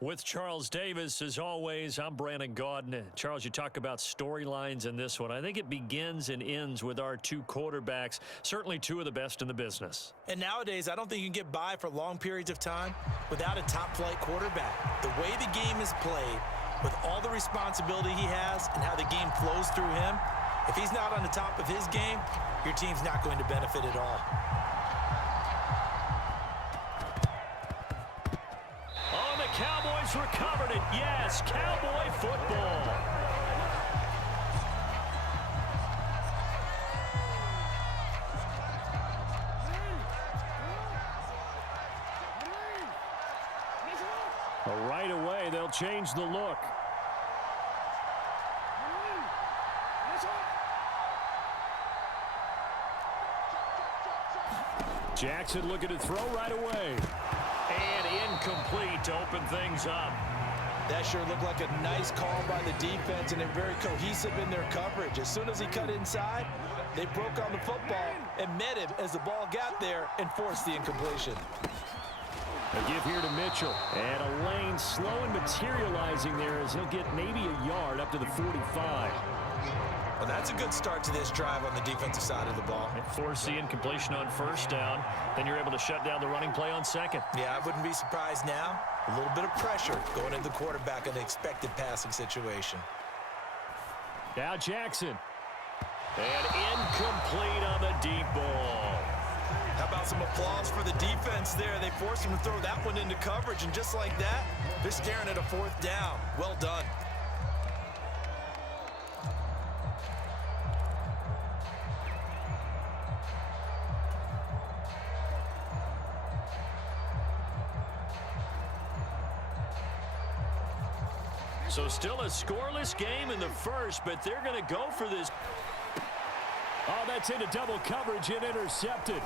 With Charles Davis, as always, I'm Brandon Gaudin. Charles, you talk about storylines in this one. I think it begins and ends with our two quarterbacks, certainly two of the best in the business. And nowadays, I don't think you can get by for long periods of time without a top-flight quarterback. The way the game is played, with all the responsibility he has and how the game flows through him, if he's not on the top of his game, your team's not going to benefit at all. Cowboys recovered it. Yes, Cowboy football. Right away, they'll change the look. Jackson looking to throw right away. And incomplete to open things up. That sure looked like a nice call by the defense, and they're very cohesive in their coverage. As soon as he cut inside, they broke on the football and met him as the ball got there and forced the incompletion. A give here to Mitchell. And a lane slow and materializing there as he'll get maybe a yard up to the 45. Well, that's a good start to this drive on the defensive side of the ball. Force the incompletion on first down. Then you're able to shut down the running play on second. Yeah, I wouldn't be surprised now. A little bit of pressure going into the quarterback in the expected passing situation. Now Jackson. And incomplete on the deep ball. How about some applause for the defense there? They forced him to throw that one into coverage, and just like that, they're staring at a fourth down. Well done. So still a scoreless game in the first, but they're going to go for this. Oh, that's into double coverage and intercepted.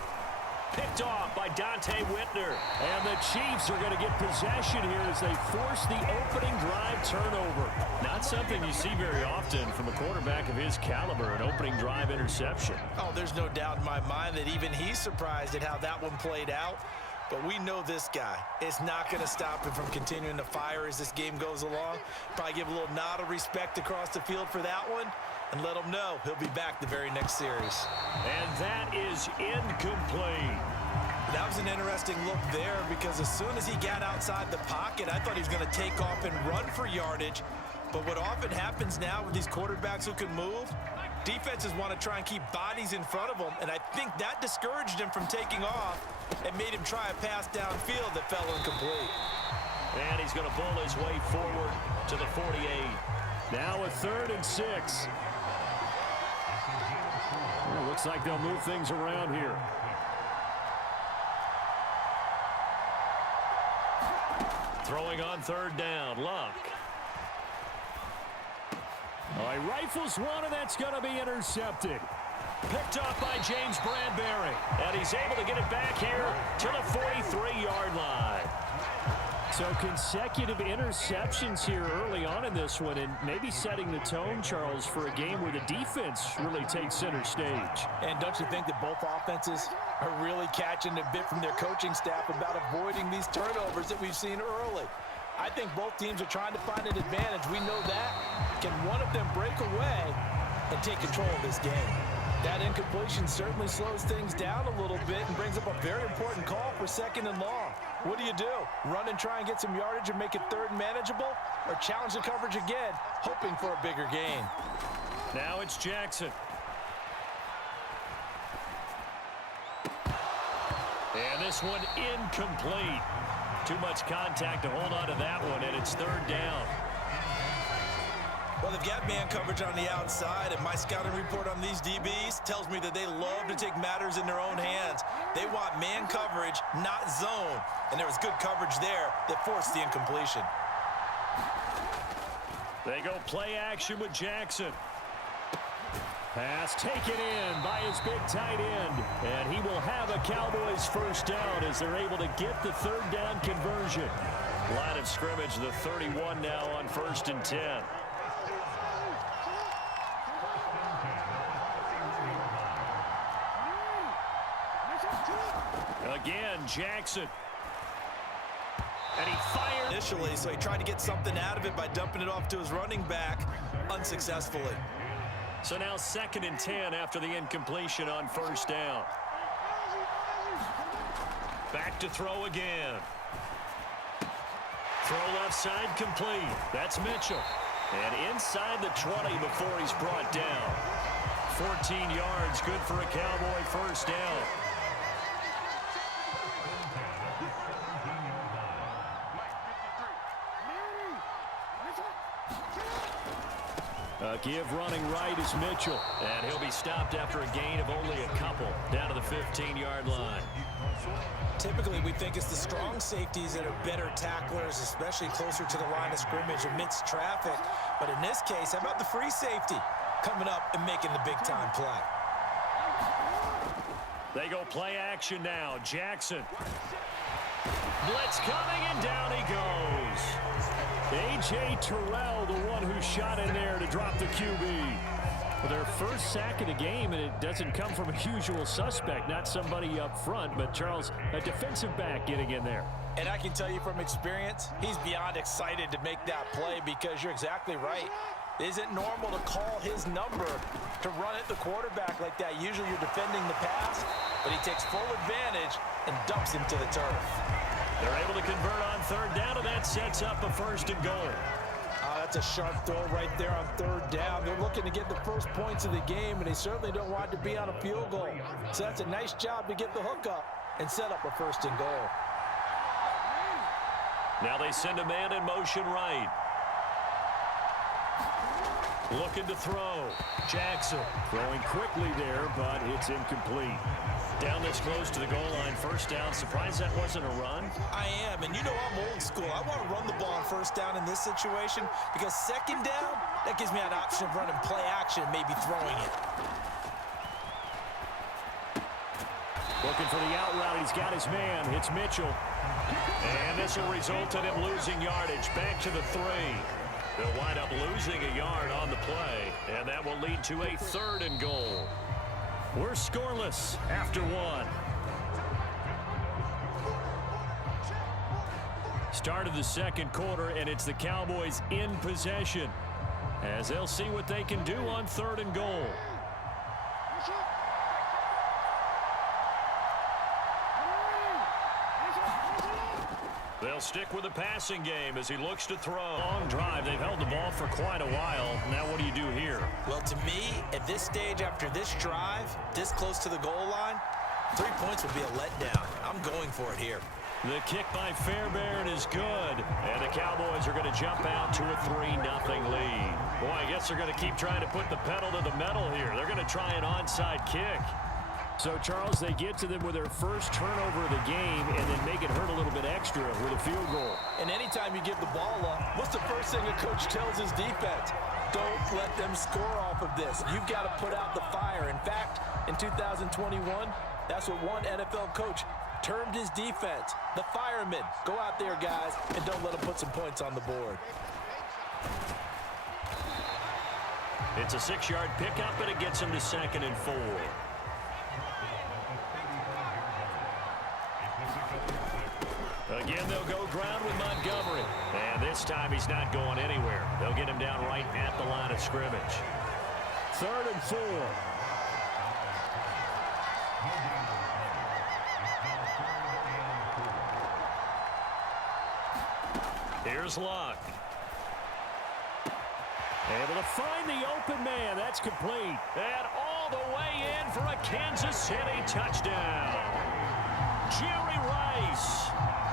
Picked off by Dante Whitner. And the Chiefs are going to get possession here as they force the opening drive turnover. Not something you see very often from a quarterback of his caliber, an opening drive interception. Oh, there's no doubt in my mind that even he's surprised at how that one played out. But we know this guy is not going to stop him from continuing to fire as this game goes along. Probably give a little nod of respect across the field for that one and let him know he'll be back the very next series. And that is incomplete. That was an interesting look there because as soon as he got outside the pocket, I thought he was going to take off and run for yardage. But what often happens now with these quarterbacks who can move, defenses want to try and keep bodies in front of them, and I think that discouraged him from taking off and made him try a pass downfield that fell incomplete. And he's going to bull his way forward to the 48. Now a 3rd and 6. Well, looks like they'll move things around here. Throwing on 3rd down, Luck. All right, rifles one, and that's going to be intercepted. Picked off by James Bradbury. And he's able to get it back here to the 43-yard line. So consecutive interceptions here early on in this one, and maybe setting the tone, Charles, for a game where the defense really takes center stage. And don't you think that both offenses are really catching a bit from their coaching staff about avoiding these turnovers that we've seen early? I think both teams are trying to find an advantage. We know that. Can one of them break away and take control of this game? That incompletion certainly slows things down a little bit and brings up a very important call for 2nd and long. What do? Run and try and get some yardage and make it 3rd and manageable? Or challenge the coverage again, hoping for a bigger gain? Now it's Jackson. And this one incomplete. Too much contact to hold on to that one, and it's 3rd down. Well, they've got man coverage on the outside, and my scouting report on these DBs tells me that they love to take matters in their own hands. They want man coverage, not zone, and there was good coverage there that forced the incompletion. They go play action with Jackson. Pass taken in by his big tight end, and he will have a Cowboys 1st down as they're able to get the 3rd down conversion. Line of scrimmage, the 31 now on 1st and 10. Again, Jackson. And he fired. initially, so he tried to get something out of it by dumping it off to his running back unsuccessfully. So now 2nd and 10 after the incompletion on 1st down. Back to throw again. Throw left side complete. That's Mitchell. And inside the 20 before he's brought down. 14 yards, good for a Cowboy 1st down. A give running right is Mitchell. And he'll be stopped after a gain of only a couple down to the 15-yard line. Typically, we think it's the strong safeties that are better tacklers, especially closer to the line of scrimmage amidst traffic. But in this case, how about the free safety coming up and making the big-time play? They go play action now. Jackson. Blitz coming, and down he goes. A.J. Terrell, the one who shot in there to drop the QB. Well, their first sack of the game, and it doesn't come from a usual suspect, not somebody up front, but Charles, a defensive back getting in there. And I can tell you from experience, he's beyond excited to make that play because you're exactly right. It isn't normal to call his number to run at the quarterback like that. Usually you're defending the pass, but he takes full advantage and dumps him to the turf. They're able to convert on 3rd down, and that sets up a 1st and goal. That's a sharp throw right there on 3rd down. They're looking to get the first points of the game, and they certainly don't want to be on a field goal. So that's a nice job to get the hook up and set up a 1st and goal. Now they send a man in motion right. Looking to throw. Jackson throwing quickly there, but it's incomplete. Down this close to the goal line, 1st down. Surprised that wasn't a run? I am, and you know I'm old school. I want to run the ball on 1st down in this situation because 2nd down, that gives me an option of running play action, maybe throwing it. Looking for the out route. He's got his man. It's Mitchell. And this will result in him losing yardage. Back to the 3. They'll wind up losing a yard on the play, and that will lead to a 3rd and goal. We're scoreless after 1. Start of the 2nd quarter, and it's the Cowboys in possession as they'll see what they can do on 3rd and goal. They'll stick with the passing game as he looks to throw. Long drive. They've held the ball for quite a while. Now what do you do here? Well, to me, at this stage after this drive, this close to the goal line, 3 points would be a letdown. I'm going for it here. The kick by Fairbairn is good. And the Cowboys are going to jump out to a 3-0 lead. Boy, I guess they're going to keep trying to put the pedal to the metal here. They're going to try an onside kick. So, Charles, they get to them with their first turnover of the game and then make it hurt a little bit extra with a field goal. And anytime you give the ball up, what's the first thing a coach tells his defense? Don't let them score off of this. You've got to put out the fire. In fact, in 2021, that's what one NFL coach termed his defense, the firemen. Go out there, guys, and don't let them put some points on the board. It's a 6-yard pickup, and it gets him to 2nd and 4. Again, they'll go ground with Montgomery. And this time he's not going anywhere. They'll get him down right at the line of scrimmage. 3rd and 4. Here's Luck. Able to find the open man. That's complete. And all the way in for a Kansas City touchdown. Jerry Rice.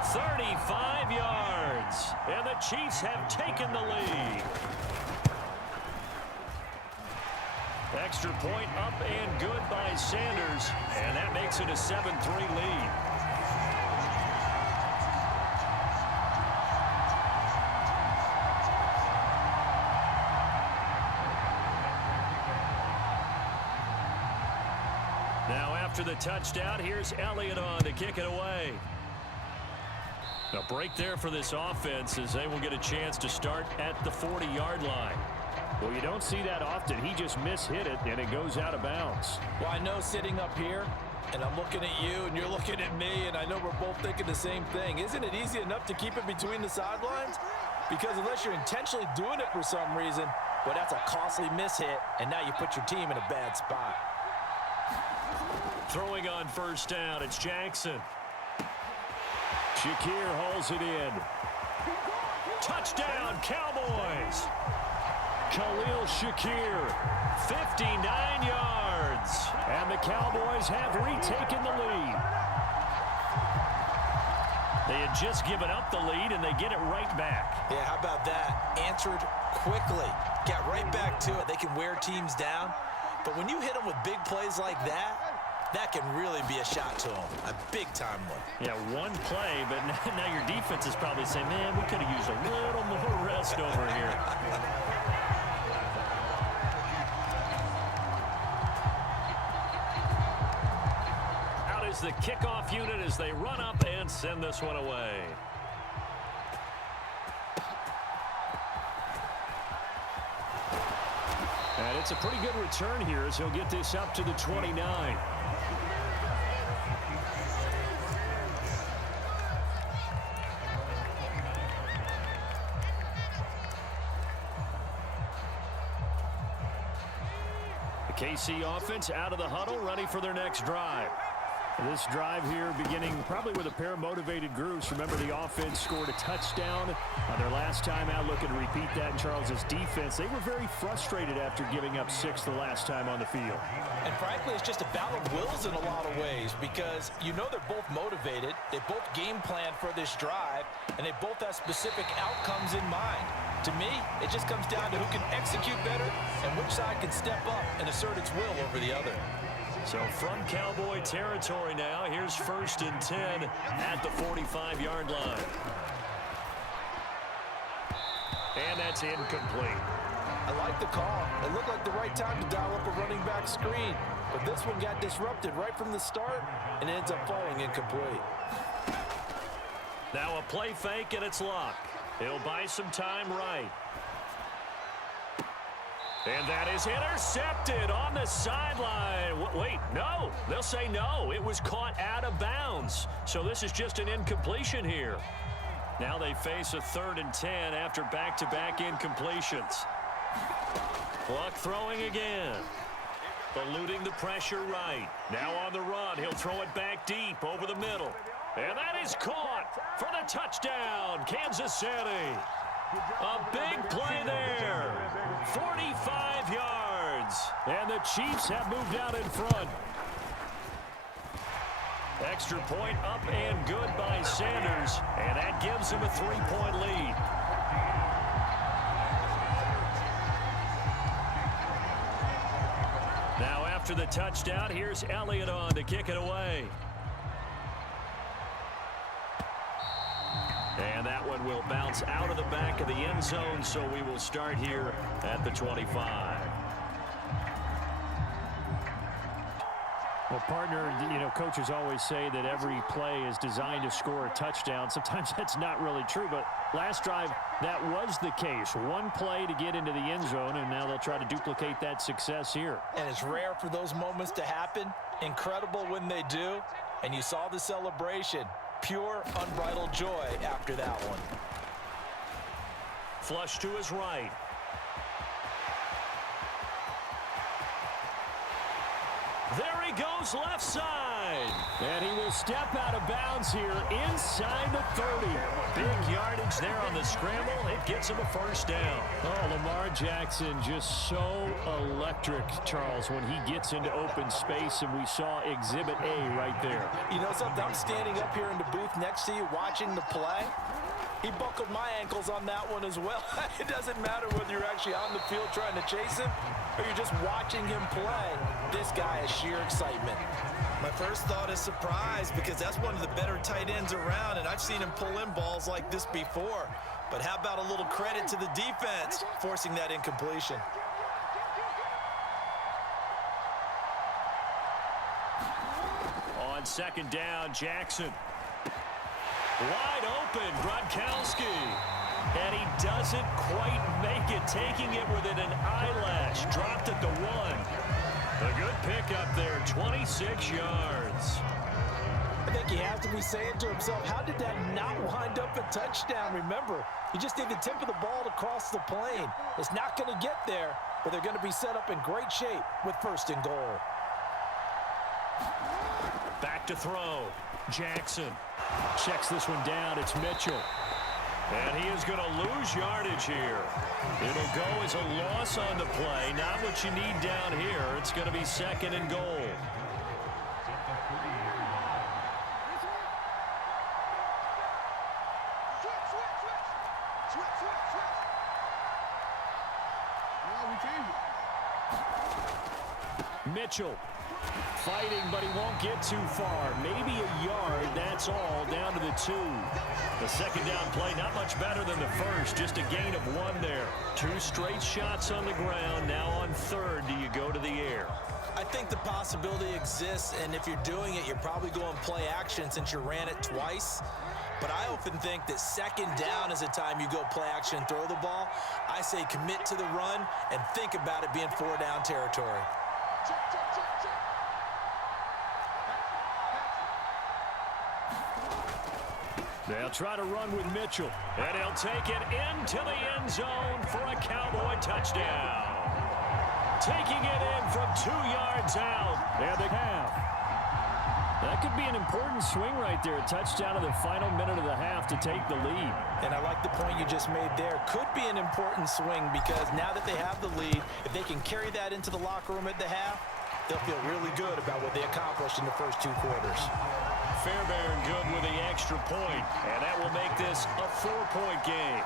35 yards, and the Chiefs have taken the lead. Extra point up and good by Sanders, and that makes it a 7-3 lead. Now after the touchdown, here's Elliott on to kick it away. A break there for this offense as they will get a chance to start at the 40-yard line. Well, you don't see that often. He just mishit it, and it goes out of bounds. Well, I know sitting up here, And I'm looking at you, and you're looking at me, and I know we're both thinking the same thing. Isn't it easy enough to keep it between the sidelines? Because unless you're intentionally doing it for some reason, well, that's a costly mishit, and now you put your team in a bad spot. Throwing on first down, it's Jackson. Shakir hauls it in. Touchdown, Cowboys! Khalil Shakir, 59 yards. And the Cowboys have retaken the lead. They had just given up the lead, and they get it right back. Yeah, how about that? Answered quickly. Got right back to it. They can wear teams down. But when you hit them with big plays like that, that can really be a shot to them. A big-time one. Yeah, one play, but now your defense is probably saying, man, we could have used a little more rest over here. Out is the kickoff unit as they run up and send this one away. And it's a pretty good return here as he'll get this up to the 29. The KC offense out of the huddle, ready for their next drive. This drive here beginning probably with a pair of motivated groups. Remember, the offense scored a touchdown on their last time out. Looking to repeat that in Charles's defense. They were very frustrated after giving up 6 the last time on the field. And frankly, it's just a battle of wills in a lot of ways because you know they're both motivated. They both game plan for this drive, and they both have specific outcomes in mind. To me, it just comes down to who can execute better and which side can step up and assert its will over the other. So from Cowboy territory now, here's 1st and 10 at the 45-yard line. And that's incomplete. I like the call. It looked like the right time to dial up a running back screen. But this one got disrupted right from the start and ends up falling incomplete. Now a play fake, and it's locked. He'll buy some time right. And that is intercepted on the sideline. Wait, no. They'll say no. It was caught out of bounds. So this is just an incompletion here. Now they face a 3rd and 10 after back-to-back incompletions. Luck throwing again. Eluding the pressure right. Now on the run. He'll throw it back deep over the middle. And that is caught for the touchdown, Kansas City. A big play there. 45 yards. And the Chiefs have moved out in front. Extra point up and good by Sanders. And that gives him a 3-point lead. Now after the touchdown, here's Elliott on to kick it away. And that one will bounce out of the back of the end zone, so we will start here at the 25. Well, partner, you know, coaches always say that every play is designed to score a touchdown. Sometimes that's not really true, but last drive, that was the case. One play to get into the end zone, and now they'll try to duplicate that success here. And it's rare for those moments to happen. Incredible when they do. And you saw the celebration. Pure, unbridled joy after that one. Flush to his right. There he goes left side. And he will step out of bounds here inside the 30. Big yardage there on the scramble. It gets him a first down. Oh, Lamar Jackson just so electric, Charles, when he gets into open space, and we saw Exhibit A right there. You know something? I'm standing up here in the booth next to you watching the play. He buckled my ankles on that one as well. It doesn't matter whether you're actually on the field trying to chase him or you're just watching him play. This guy is sheer excitement. My first thought is surprise because that's one of the better tight ends around, and I've seen him pull in balls like this before. But how about a little credit to the defense forcing that incompletion? On 2nd down, Jackson. Wide open, Gronkowski. And he doesn't quite make it, taking it within an eyelash. Dropped at the 1. A good pickup there, 26 yards. I think he has to be saying to himself, how did that not wind up a touchdown? Remember, you just need the tip of the ball to cross the plane. It's not going to get there, but they're going to be set up in great shape with 1st and goal. Back to throw. Jackson checks this one down. It's Mitchell. And he is going to lose yardage here. It'll go as a loss on the play. Not what you need down here. It's going to be 2nd and goal. Mitchell fighting, but he won't get too far. Maybe a yard, that's all, down to the 2. The 2nd down play, not much better than the first, just a gain of 1 there. 2 straight shots on the ground. Now on 3rd, do you go to the air? I think the possibility exists, and if you're doing it, you're probably going play action since you ran it twice. But I often think that 2nd down is a time you go play action and throw the ball. I say commit to the run and think about it being 4-down territory. They'll try to run with Mitchell, and he'll take it into the end zone for a Cowboy touchdown. Taking it in from 2 yards out, and the half. That could be an important swing right there, a touchdown in the final minute of the half to take the lead. And I like the point you just made there. Could be an important swing because now that they have the lead, if they can carry that into the locker room at the half, they'll feel really good about what they accomplished in the first 2 quarters. Fairbairn good with the extra point, and that will make this a 4-point game.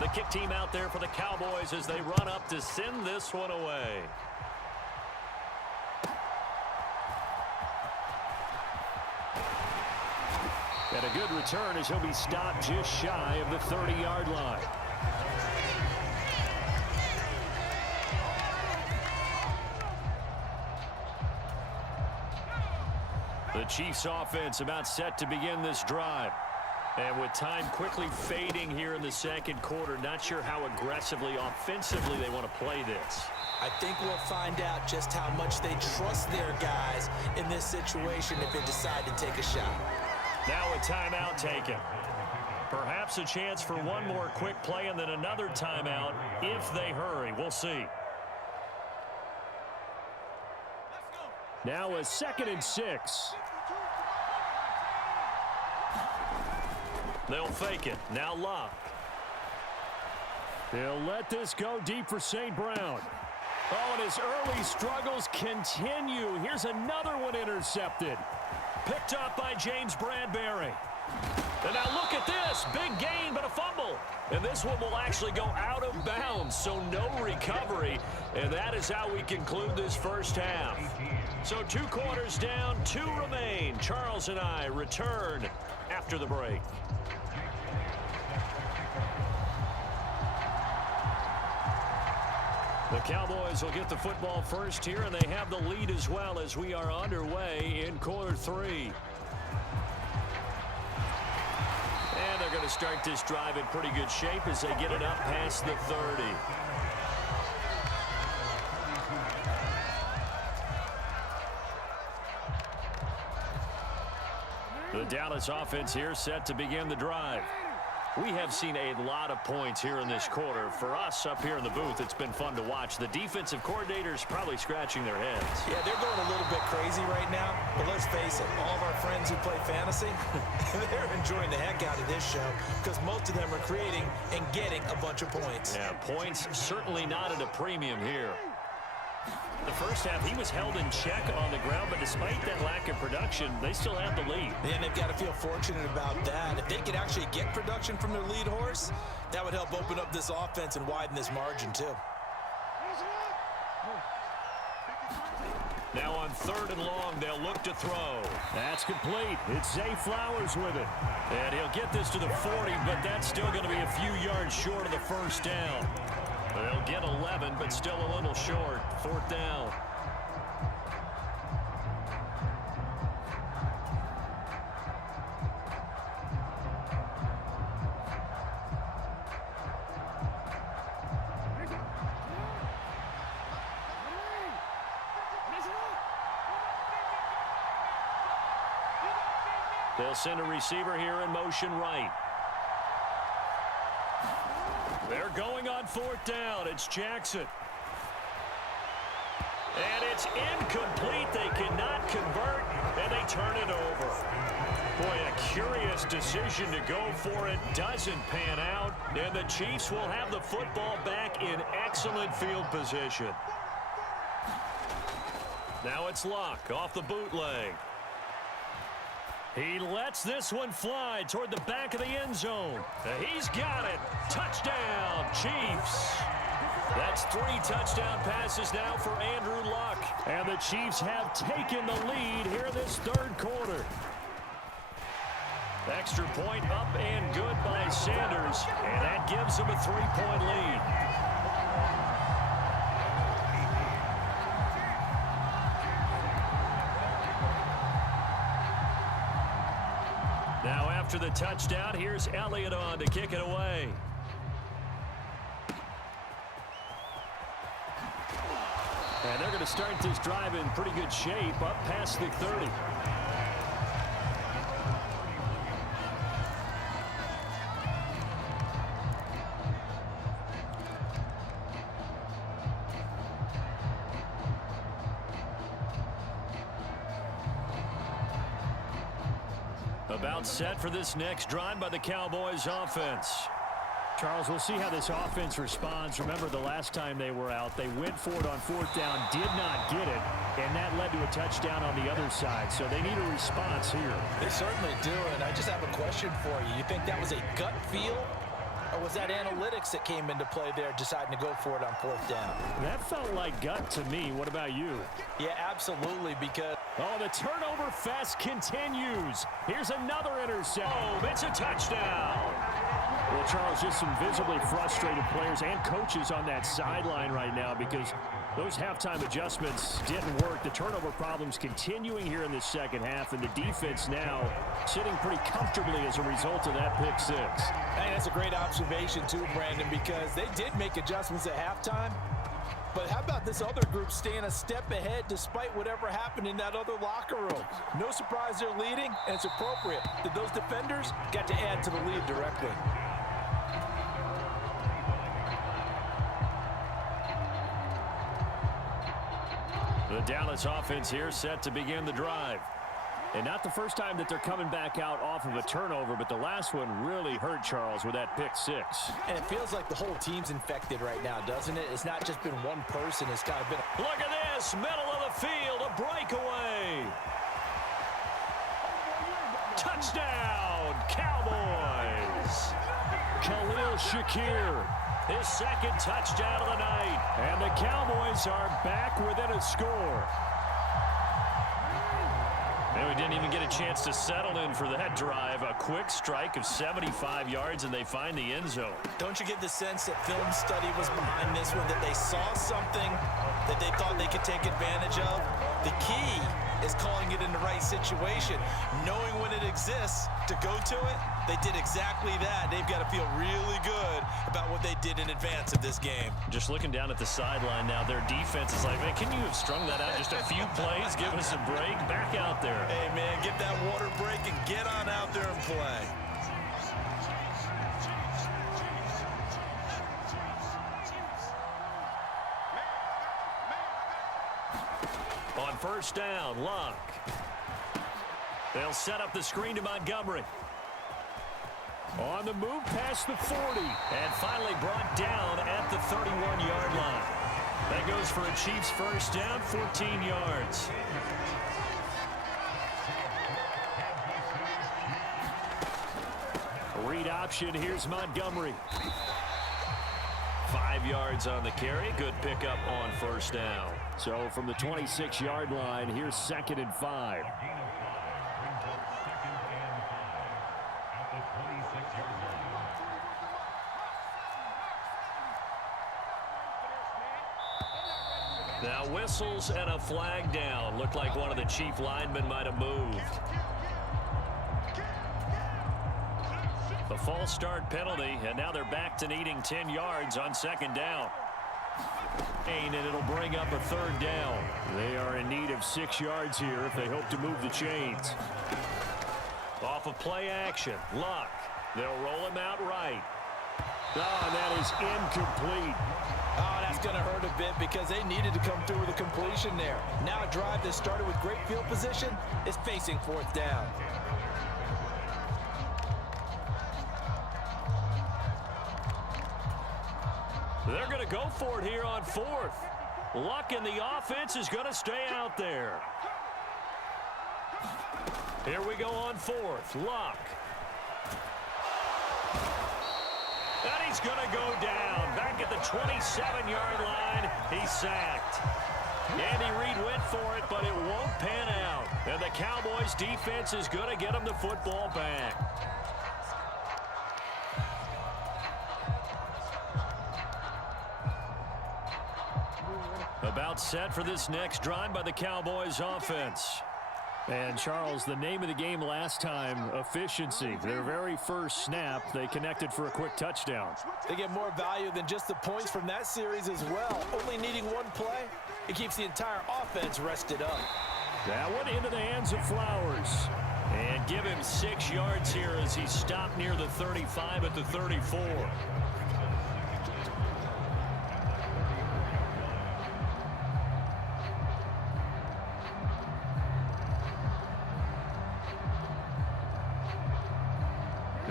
The kick team out there for the Cowboys as they run up to send this one away. And a good return as he'll be stopped just shy of the 30-yard line. The Chiefs offense about set to begin this drive. And with time quickly fading here in the 2nd quarter, not sure how aggressively, offensively they want to play this. I think we'll find out just how much they trust their guys in this situation if they decide to take a shot. Now a timeout taken. Perhaps a chance for one more quick play and then another timeout if they hurry. We'll see. Now a 2nd and 6. They'll fake it. Now locked. They'll let this go deep for St. Brown. Oh, and his early struggles continue. Here's another one intercepted. Picked up by James Bradbury. And now look at this. Big gain, but a fumble. And this one will actually go out of bounds, so no recovery. And that is how we conclude this first half. So 2 quarters down, 2 remain. Charles and I return after the break. The Cowboys will get the football first here, and they have the lead as well as we are underway in quarter 3. And they're going to start this drive in pretty good shape as they get it up past the 30. The Dallas offense here set to begin the drive. We have seen a lot of points here in this quarter. For us up here in the booth, it's been fun to watch. The defensive coordinators probably scratching their heads. Yeah, they're going a little bit crazy right now. But let's face it, all of our friends who play fantasy, they're enjoying the heck out of this show because most of them are creating and getting a bunch of points. Yeah, points certainly not at a premium here. The first half, he was held in check on the ground, but despite that lack of production, they still have the lead. And they've got to feel fortunate about that. If they could actually get production from their lead horse, that would help open up this offense and widen this margin too. Now on 3rd and long, they'll look to throw. That's complete. It's Zay Flowers with it. And he'll get this to the 40, but that's still going to be a few yards short of the first down. They'll get 11, but still a little short. 4th down. They'll send a receiver here in motion right. They're going on 4th down. It's Jackson. And it's incomplete. They cannot convert, and they turn it over. Boy, a curious decision to go for it. Doesn't pan out, and the Chiefs will have the football back in excellent field position. Now it's Luck off the bootleg. He lets this one fly toward the back of the end zone. He's got it. Touchdown, Chiefs. That's 3 touchdown passes now for Andrew Luck. And the Chiefs have taken the lead here in this 3rd quarter. Extra point up and good by Sanders. And that gives them a 3-point lead. Now after the touchdown, here's Elliott on to kick it away. And they're going to start this drive in pretty good shape up past the 30. About set for this next drive by the Cowboys offense. Charles, we'll see how this offense responds. Remember, the last time they were out, they went for it on 4th down, did not get it, and that led to a touchdown on the other side. So they need a response here. They certainly do, and I just have a question for you. You think that was a gut feel, or was that analytics that came into play there deciding to go for it on 4th down? That felt like gut to me. What about you? Yeah, absolutely, because... Oh, the turnover fest continues. Here's another interception. Oh, it's a touchdown. Well, Charles, just some visibly frustrated players and coaches on that sideline right now because those halftime adjustments didn't work. The turnover problems continuing here in the 2nd half, and the defense now sitting pretty comfortably as a result of that pick 6. Hey, that's a great observation too, Brandon, because they did make adjustments at halftime. But how about this other group staying a step ahead despite whatever happened in that other locker room? No surprise they're leading, and it's appropriate that those defenders got to add to the lead directly. The Dallas offense here set to begin the drive. And not the first time that they're coming back out off of a turnover, but the last one really hurt Charles with that pick 6. And it feels like the whole team's infected right now, doesn't it? It's not just been one person. It's kind of been... Look at this, middle of the field, a breakaway. Touchdown, Cowboys. Khalil Shakir, his 2nd touchdown of the night. And the Cowboys are back within a score. And we didn't even get a chance to settle in for that drive. A quick strike of 75 yards, and they find the end zone. Don't you get the sense that film study was behind this one, that they saw something that they thought they could take advantage of? The key is calling it in the right situation, knowing when it exists to go to it. They did exactly that. They've got to feel really good about what they did in advance of this game. Just looking down at the sideline now, their defense is like, man, can you have strung that out just a few plays? Give us a break. Back out there. Hey, man, get that water break and get on out there and play. On 1st down, Luck. They'll set up the screen to Montgomery. On the move past the 40. And finally brought down at the 31-yard line. That goes for a Chiefs 1st down, 14 yards. Read option, here's Montgomery. 5 yards on the carry. Good pickup on 1st down. So from the 26-yard line, here's 2nd and 5. Now whistles and a flag down. Looked like one of the Chief linemen might have moved. A false start penalty, and now they're back to needing 10 yards on 2nd down. And it'll bring up a 3rd down. They are in need of 6 yards here if they hope to move the chains. Off of play action. Luck. They'll roll him out right. Oh, and that is incomplete. Oh, that's going to hurt a bit because they needed to come through with a completion there. Now a drive that started with great field position is facing fourth down. They're going to go for it here on fourth. Luck in the offense is going to stay out there. Here we go on fourth. Luck. And he's going to go down. Back at the 27-yard line, he's sacked. Andy Reid went for it, but it won't pan out. And the Cowboys' defense is going to get him the football back. About set for this next drive by the Cowboys offense. And, Charles, the name of the game last time, efficiency. Their very first snap, they connected for a quick touchdown. They get more value than just the points from that series as well. Only needing one play, it keeps the entire offense rested up. That one into the hands of Flowers. And give him 6 yards here as he stopped near the 35 at the 34.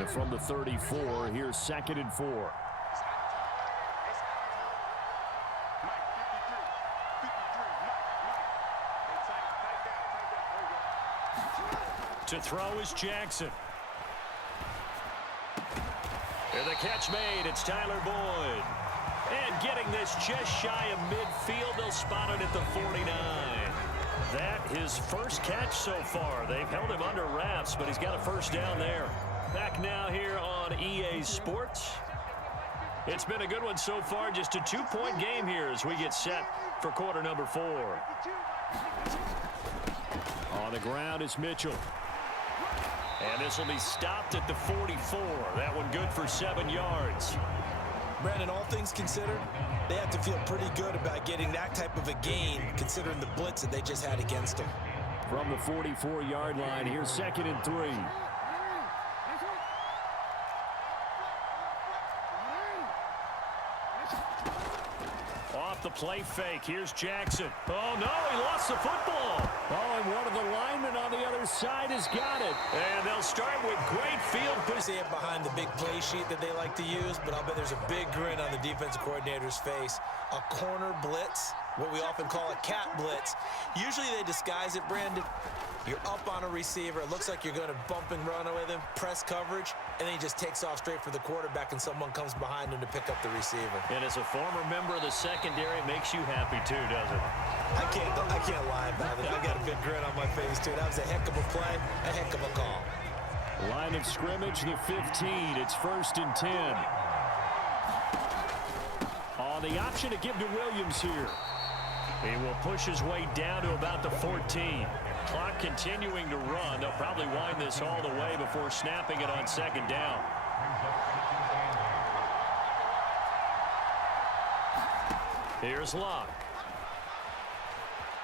From the 34, here's 2nd and 4. To throw is Jackson. And the catch made. It's Tyler Boyd. And getting this just shy of midfield, they'll spot it at the 49. That his first catch so far. They've held him under wraps, but he's got a first down there. Back now here on EA Sports. It's been a good one so far. Just a 2-point game here as we get set for quarter number 4. On the ground is Mitchell. And this will be stopped at the 44. That one good for 7 yards. Brandon, all things considered, they have to feel pretty good about getting that type of a gain considering the blitz that they just had against them. From the 44-yard line, here's 2nd and 3. The play fake. Here's Jackson. Oh, no, he lost the football. Oh, and one of the linemen on the other side has got it. And they'll start with great field position. See it behind the big play sheet that they like to use, but I'll bet there's a big grin on the defensive coordinator's face. A corner blitz, what we often call a cat blitz. Usually they disguise it, Brandon. You're up on a receiver. It looks like you're going to bump and run with him, press coverage, and then he just takes off straight for the quarterback, and someone comes behind him to pick up the receiver. And as a former member of the secondary, it makes you happy too, doesn't it? I can't lie about it. I got a big grin on my face, too. That was a heck of a play, a heck of a call. Line of scrimmage, the 15. It's 1st and 10. On the option to give to Williams here. He will push his way down to about the 14. Clock continuing to run. They'll probably wind this all the way before snapping it on 2nd down. Here's Luck.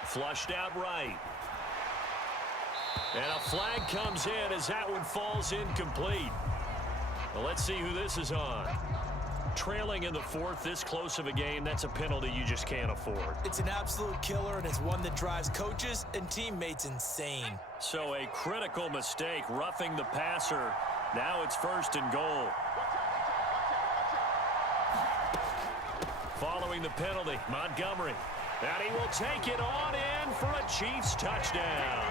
Flushed out right. And a flag comes in as that one falls incomplete. Well, let's see who this is on. Trailing in the 4th, this close of a game, that's a penalty you just can't afford. It's an absolute killer, and it's one that drives coaches and teammates insane. So a critical mistake, roughing the passer. Now it's 1st and goal. Following the penalty, Montgomery. And he will take it on in for a Chiefs touchdown.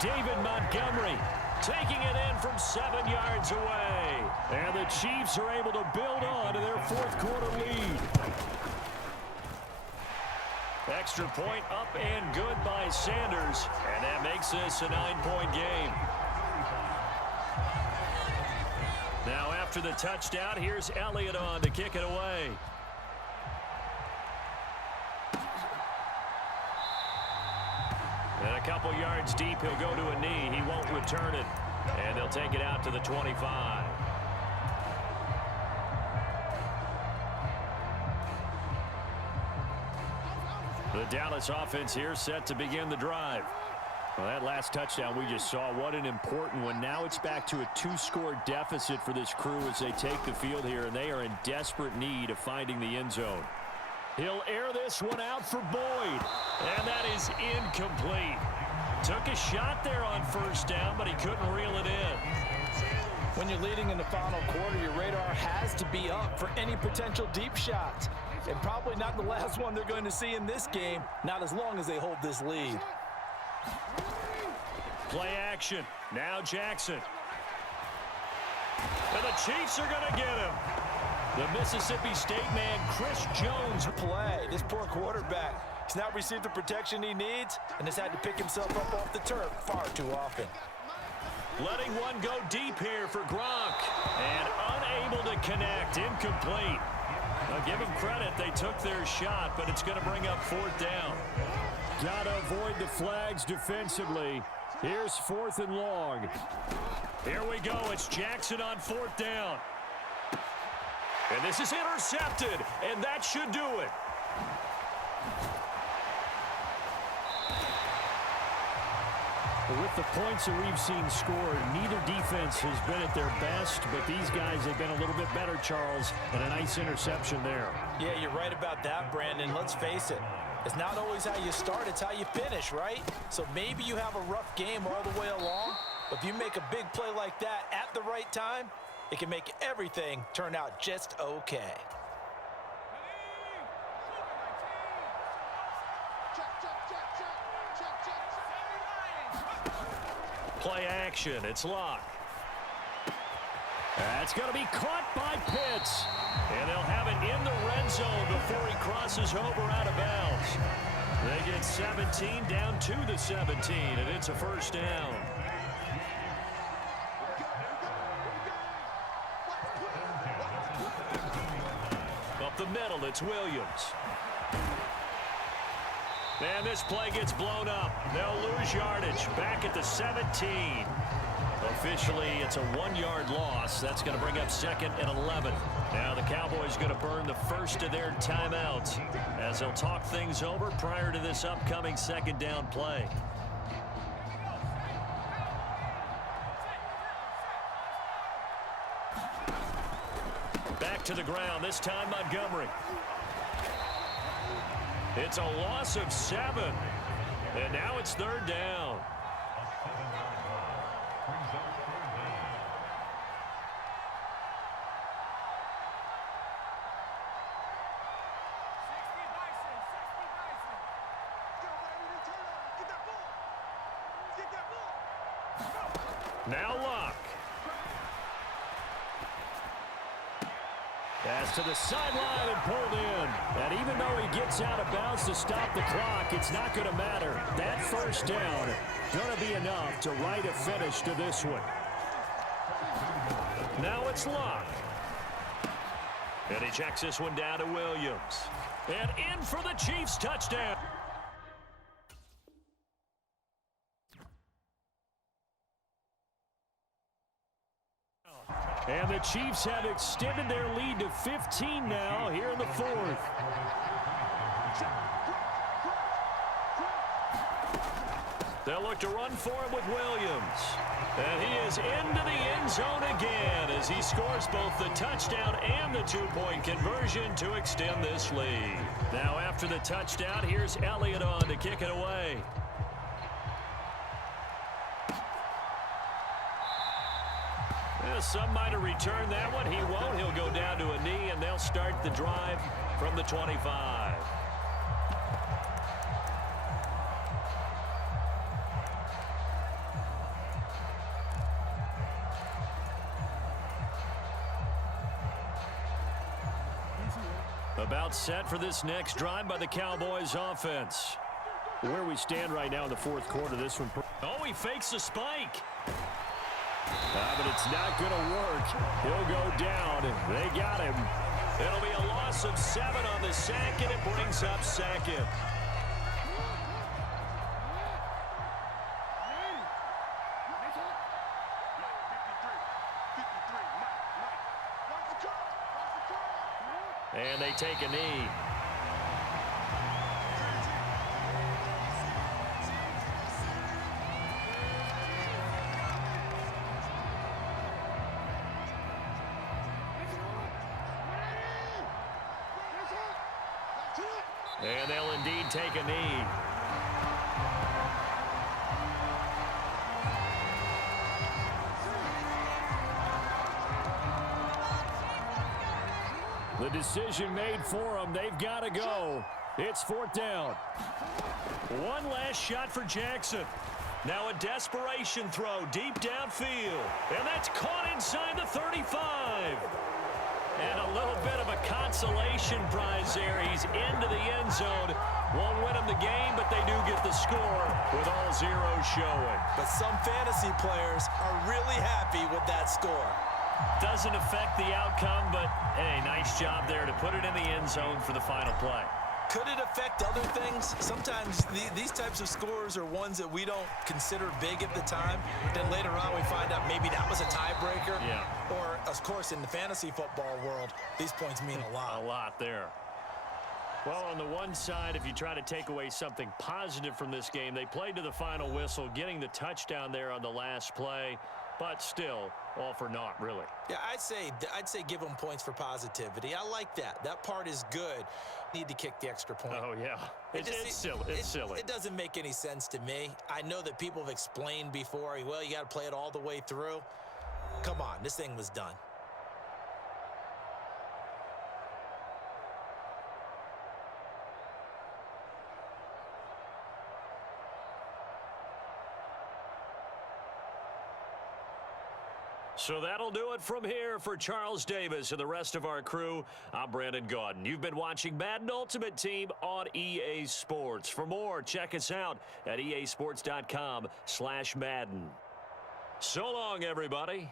David Montgomery taking it in from 7 yards away. And the Chiefs are able to build on to their 4th quarter lead. Extra point up and good by Sanders. And that makes this a 9-point game. Now after the touchdown, here's Elliott on to kick it away. And a couple yards deep, he'll go to a knee. He won't return it. And they'll take it out to the 25. The Dallas offense here set to begin the drive. Well, that last touchdown we just saw, what an important one. Now it's back to a 2-score deficit for this crew as they take the field here, and they are in desperate need of finding the end zone. He'll air this one out for Boyd, and that is incomplete. Took a shot there on first down, but he couldn't reel it in. When you're leading in the final quarter, your radar has to be up for any potential deep shots. And probably not the last one they're going to see in this game, not as long as they hold this lead. Play action. Now Jackson. And the Chiefs are going to get him. The Mississippi State man, Chris Jones. Play. This poor quarterback. He's not received the protection he needs and has had to pick himself up off the turf far too often. Letting one go deep here for Gronk. And unable to connect. Incomplete. Now give them credit. They took their shot, but it's going to bring up fourth down. Got to avoid the flags defensively. Here's 4th and long. Here we go. It's Jackson on 4th down. And this is intercepted, and that should do it. With the points that we've seen scored, neither defense has been at their best, but these guys have been a little bit better, Charles, and a nice interception there. Yeah, you're right about that, Brandon. Let's face it. It's not always how you start, it's how you finish, right? So maybe you have a rough game all the way along, but if you make a big play like that at the right time, it can make everything turn out just okay. Play action. It's locked. That's going to be caught by Pitts. And they'll have it in the red zone before he crosses over out of bounds. They get 17 down to the 17, and it's a first down. Up the middle, it's Williams. And this play gets blown up. They'll lose yardage. Back at the 17. Officially, it's a 1-yard loss. That's going to bring up 2nd and 11. Now the Cowboys going to burn the first of their timeouts as they'll talk things over prior to this upcoming 2nd down play. Back to the ground, this time Montgomery. It's a loss of 7. And now it's 3rd down. Now Luck. Pass to the sideline and pulled in. And even though he gets out of bounds to stop the clock, it's not going to matter. That first down going to be enough to write a finish to this one. Now it's Luck. And he checks this one down to Williams. And in for the Chiefs touchdown. And the Chiefs have extended their lead to 15 now here in the 4th. They'll look to run for him with Williams. And he is into the end zone again as he scores both the touchdown and the 2-point conversion to extend this lead. Now after the touchdown, here's Elliott on to kick it away. Some might have returned that one. He won't. He'll go down to a knee, and they'll start the drive from the 25. About set for this next drive by the Cowboys offense. Where we stand right now in the 4th quarter, this one. Oh, he fakes the spike. But it's not going to work. He'll go down. They got him. It'll be a loss of 7 on the sack, and it brings up 2nd. And they take a knee. And they'll indeed take a knee. The decision made for them. They've got to go. It's 4th down. One last shot for Jackson. Now a desperation throw deep downfield. And that's caught inside the 35. And a little bit of a consolation prize there. He's into the end zone. Won't win him the game, but they do get the score with all zeros showing. But some fantasy players are really happy with that score. Doesn't affect the outcome, but, hey, nice job there to put it in the end zone for the final play. Could it affect other things? Sometimes these types of scores are ones that we don't consider big at the time. Then later on we find out maybe that was a tiebreaker. Yeah. Or, of course, in the fantasy football world, these points mean a lot. A lot there. Well, on the one side, if you try to take away something positive from this game, they played to the final whistle, getting the touchdown there on the last play. But still, all for naught, really. Yeah, I'd say give them points for positivity. I like that. That part is good. Need to kick the extra point. Oh, yeah. It's silly. It's silly. It doesn't make any sense to me. I know that people have explained before, well, you got to play it all the way through. Come on, this thing was done. So that'll do it from here for Charles Davis and the rest of our crew. I'm Brandon Gaudin. You've been watching Madden Ultimate Team on EA Sports. For more, check us out at easports.com/Madden. So long, everybody.